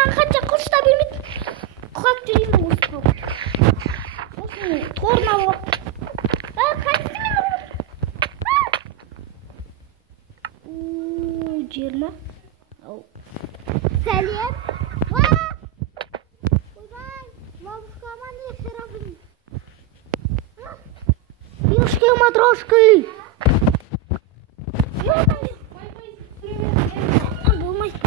маған қанша қылыш та бермейді. Құлап жүрейін бе осы қауып. Осыны торын алып. Қайсысы мен ұрып? 20. Сәлем. Ойбай, ловушкама не херобрин. Ёшки-матрошки. Болмайды.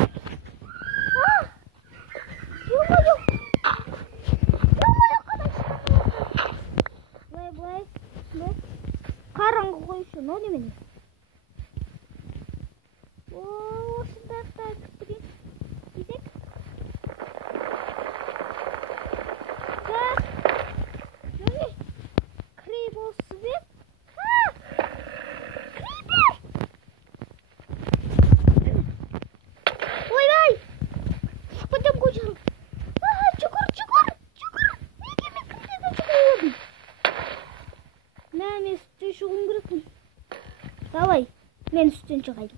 Былай. Қараңғы қойшы, но немене? Осындақта күттірейін. Кетек. Неме? Крей болсы бет. Крейбе! Ойбай! Шықпадам көжірім. Жүгір! Неге мен крейбе жүгірдім? Мен үстен шығуым керекпін. Давай, мен үстен шығайын.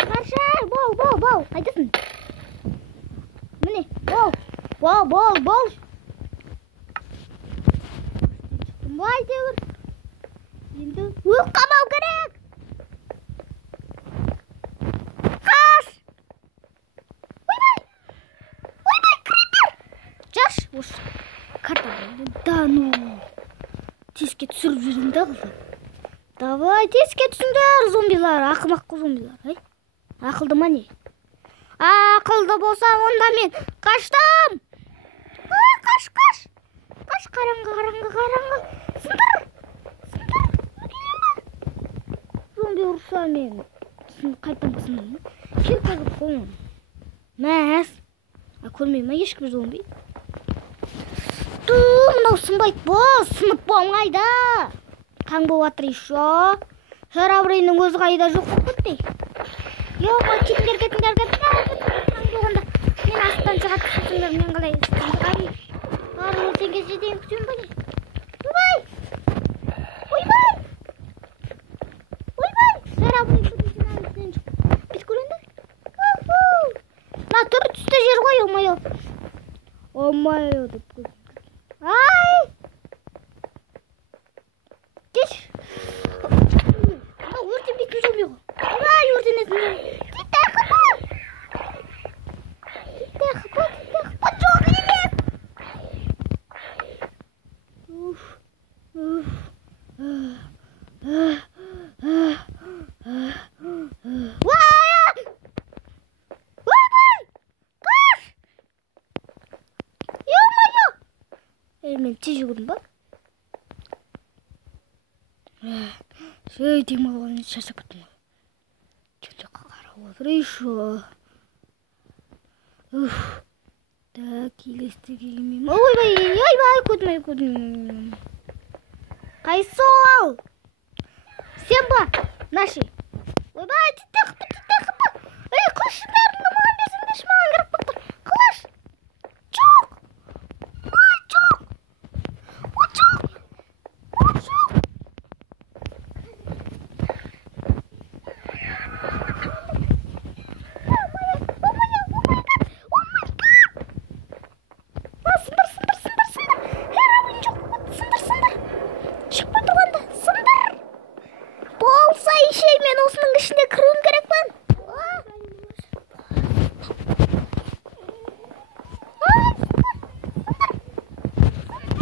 Қаршай, бол. Қайтасың? Міне, бол. Былай тегір. Енді қамау керек. Қаш! Ойбай, крипер! Жаш, осы картаны. Да, ну. Теске түсіріп жүрмін да қылды. Давай, теске түсіңдер, зомбилар, ақымақ зомбилар. Ақылды ма не? Ақылды болса, онда мен қаштым. Қаш. Қараңғы. Сындыр. Зомби ұрса мен қайтам қысымын. Келіп қағып қоймын. Мәс. Көрмей ма ешкім зомби? Мынау сынбайды бұл. Сынып болмайды. Қан болып атыр еще. Херобриннің өзі қайда жоқ болып кетті. Кетіңдер. Қан болғанда мен астан шығат түсіңдер. Мен қалай істеймін. Арылы сенге жетейін күтем бәне. Ойбай! Херобрин күтесін әмістен шық. Біз көрінді? На түрі түсті жер ғой, омайо деп көзім. Ай! Кеш! Өртенбейтін зомби ғой. Өртенесің. Кетті қыпы! Жоқ емес! Мен тез жүгірдім ба? Демалғанын шаршап кеттім. Жан-жаққа қарап отыр еще. Так, елесті келмеймін. Ойбай, көдім. Қайсы ол? Сен ба? Наши. Ойбай, тетті қыпты.